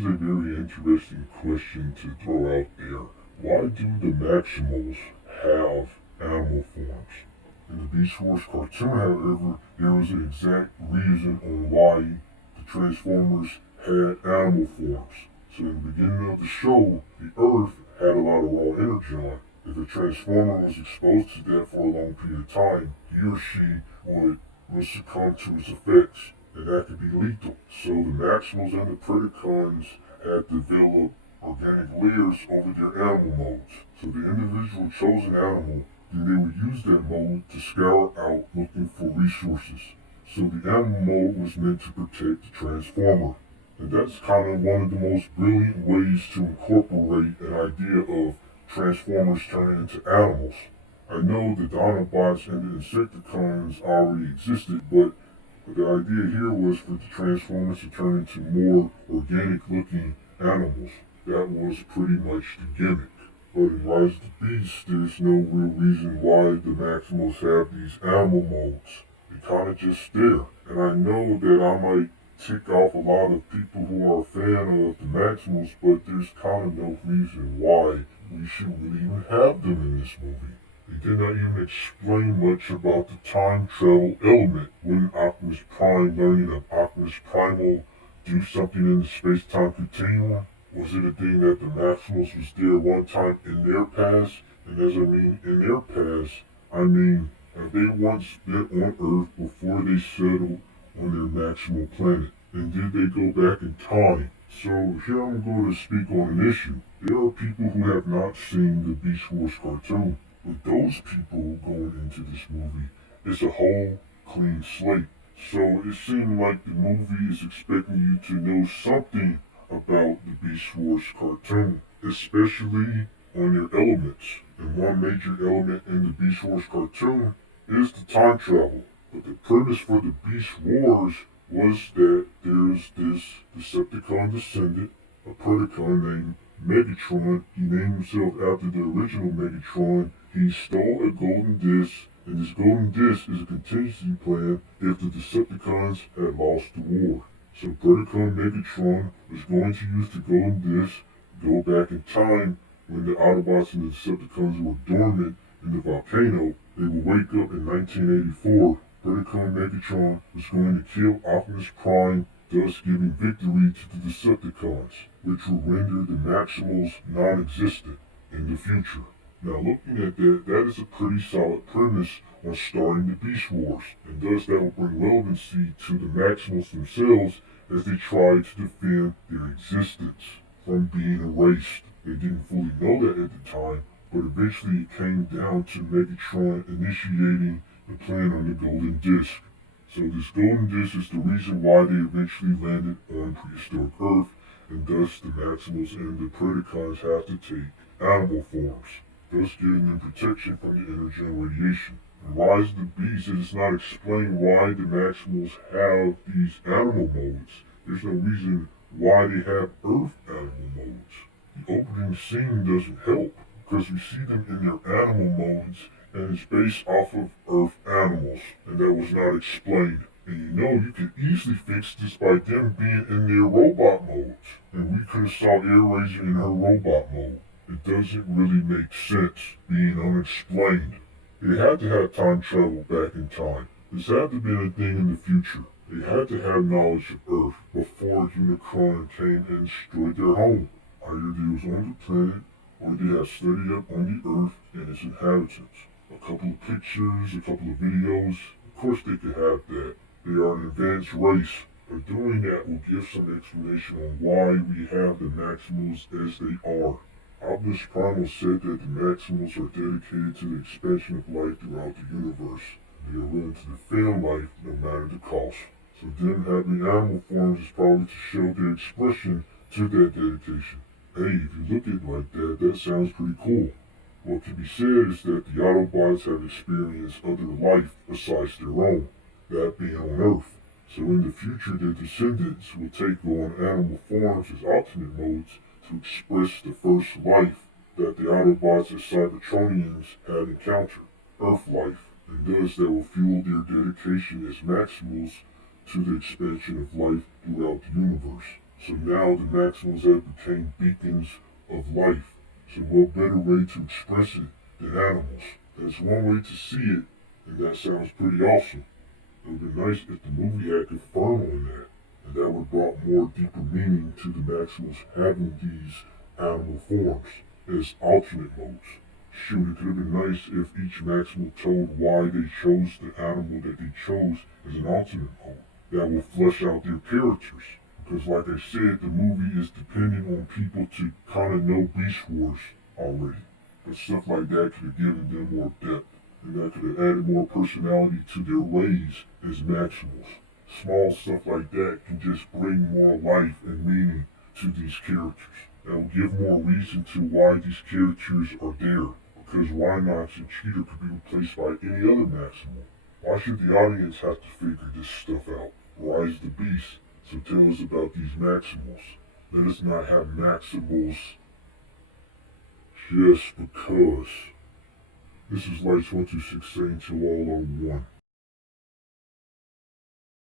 here's a very interesting question to throw out there. Why do the Maximals have animal forms? In the Beast Wars cartoon, however, there was an exact reason on why the Transformers had animal forms. So in the beginning of the show, the Earth had a lot of raw energy on it. If a Transformer was exposed to that for a long period of time, he or she would succumb to its effects, and that could be lethal. So the Maximals and the Predacons had developed organic layers over their animal modes. So the individual chosen animal, then they would use that mode to scour out looking for resources. So the animal mode was meant to protect the Transformer. And that's kind of one of the most brilliant ways to incorporate an idea of Transformers turning into animals. I know the Dinobots and the Insecticons already existed, but the idea here was for the Transformers to turn into more organic looking animals. That was pretty much the gimmick. But in Rise of the Beast, there's no real reason why the Maximals have these animal modes. They're kind of just there. And I know that I might tick off a lot of people who are a fan of the Maximals, but there's kind of no reason why we should really even have them in this movie. They did not even explain much about the time travel element. Wouldn't Optimus Prime learning of Optimus Primal do something in the space-time continuum? Was it a thing that the Maximals was there one time in their past? And as I mean in their past, I mean have they once been on Earth before they settled on their maximal planet? And did they go back in time? So here I'm going to speak on an issue. There are people who have not seen the Beast Wars cartoon. With those people going into this movie, it's a whole clean slate. So it seemed like the movie is expecting you to know something about the Beast Wars cartoon, especially on their elements. And one major element in the Beast Wars cartoon is the time travel. But the premise for the Beast Wars was that there's this Decepticon descendant, a Predacon named Megatron. He named himself after the original Megatron. He stole a golden disc, and this golden disc is a contingency plan if the Decepticons had lost the war. So Predacon Megatron was going to use the golden disc to go back in time when the Autobots and the Decepticons were dormant in the volcano. They would wake up in 1984. Predacon Megatron was going to kill Optimus Prime, thus giving victory to the Decepticons, which will render the Maximals non-existent in the future. Now looking at that, that is a pretty solid premise on starting the Beast Wars, and thus that will bring relevancy to the Maximals themselves as they try to defend their existence from being erased. They didn't fully know that at the time, but eventually it came down to Megatron initiating the plan on the Golden Disc. So this Golden Disc is the reason why they eventually landed on prehistoric Earth, and thus the Maximals and the Predacons have to take animal forms, thus giving them protection from the energy and radiation. In Rise of the Beast, it is not explained why the Maximals have these animal modes. There's no reason why they have Earth animal modes. The opening scene doesn't help, because we see them in their animal modes, and it's based off of Earth animals, and that was not explained. And you could easily fix this by them being in their robot modes, and we could have saw Airazor in her robot mode. It doesn't really make sense being unexplained. They had to have time travel back in time. This had to be a thing in the future. They had to have knowledge of Earth before Unicron came and destroyed their home. Either they was on the planet, or they had studied up on the Earth and its inhabitants. A couple of pictures, a couple of videos, of course they could have that. They are an advanced race. But doing that will give some explanation on why we have the Maximals as they are. Optimus Primal said that the Maximals are dedicated to the expansion of life throughout the universe. They are willing to defend life no matter the cost. So them having animal forms is probably to show their expression to that dedication. Hey, if you look at it like that, that sounds pretty cool. What can be said is that the Autobots have experienced other life besides their own, that being on Earth. So in the future, their descendants will take on animal forms as alternate modes to express the first life that the Autobots as Cybertronians had encountered, Earth life, and thus that will fuel their dedication as Maximals to the expansion of life throughout the universe. So now the Maximals have become beacons of life. So what better way to express it than animals? That's one way to see it, and that sounds pretty awesome. It would be nice if the movie had confirmed on that, and that would have brought more deeper meaning to the Maximals having these animal forms as alternate modes. Shoot, it could have been nice if each Maximal told why they chose the animal that they chose as an alternate mode. That will flesh out their characters. Because like I said, the movie is depending on people to kind of know Beast Wars already. But stuff like that could have given them more depth, and that could have added more personality to their ways as Maximals. Small stuff like that can just bring more life and meaning to these characters. That will give more reason to why these characters are there. Because Rhinox and Cheetah could be replaced by any other Maximal. Why should the audience have to figure this stuff out? Rise the Beast. So tell us about these Maximals. Let us not have Maximals just because. This is Lights 126 saying to all on one.